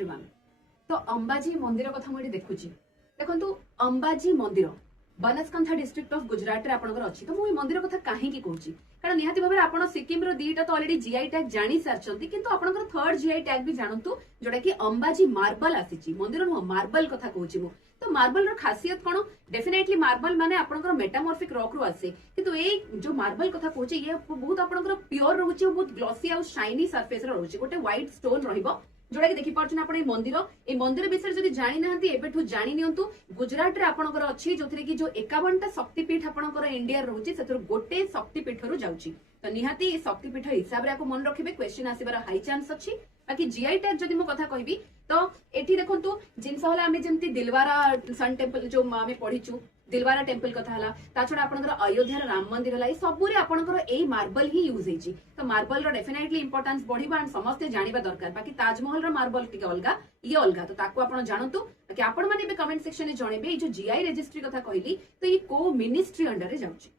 Everyone तो अंबाजी मंदिर कथा मुझे देखुची देखंतु अंबाजी मंदिर बनासकांठा डिस्ट्रिक्ट ऑफ गुजरात रे आपनकर अछि तो मुई मंदिर कथा काहे की कहूची कारण निहाती भाबे आपण सिक्किम रो दीटा तो ऑलरेडी जीआई टैग जानि सारचंती किंतु आपनकर थर्ड जीआई टैग भी जानंतु जोटा कि अंबाजी मार्बल आसीची मंदिर नो मार्बल कथा कहूची मु तो मार्बल रो खासियत कोन डेफिनेटली मार्बल माने आपनकर मेटामॉर्फिक रॉक रो आसे किंतु ए जो मार्बल कथा कहूची ये बहुत आपनकर प्योर रहूची बहुत ग्लॉसी आ शाइनी सरफेस रो रहूची गोटे व्हाइट स्टोन रहिबो जोड़ा कि देखि पार्छन आपण ए मंदिर विषय जदि जानि नाहंती एबेठु जानि नियंतु गुजरात रे आपनकर अछि जोथरे कि जो 51टा शक्तिपीठ आपनकर इंडिया रहउची सेथुर गोटे शक्तिपीठ रु जाउची तो निहाती ए शक्तिपीठ हिसाब रे आपको मन रखिबे क्वेश्चन आसीबार हाई चांस अछि बाकी जीआई टैग जदि मो कथा कहबी तो एठी देखंतु जिनस होला आमे जेमति दिलवारा सन टेंपल जो आमे पढिचु दिलवारा टेंपल कथा हला ता छोडा आपनकर अयोध्या राम मंदिर हला ए सबुरे आपनकर एई मार्बल ही यूज हेची तो मार्बल रो डेफिनेटली इंपोर्टेंस बढ़िबा एंड समस्त जानिबा दरकार बाकी ताजमहल रो मार्बल टिके अलगा ये अलगा तो ताको आपण जानंतु बाकी आपण माने बे कमेंट सेक्शन रे जणेबे ए जो जीआई रजिस्ट्री कथा कहली तो ये को मिनिस्ट्री अंडर रे जाउची।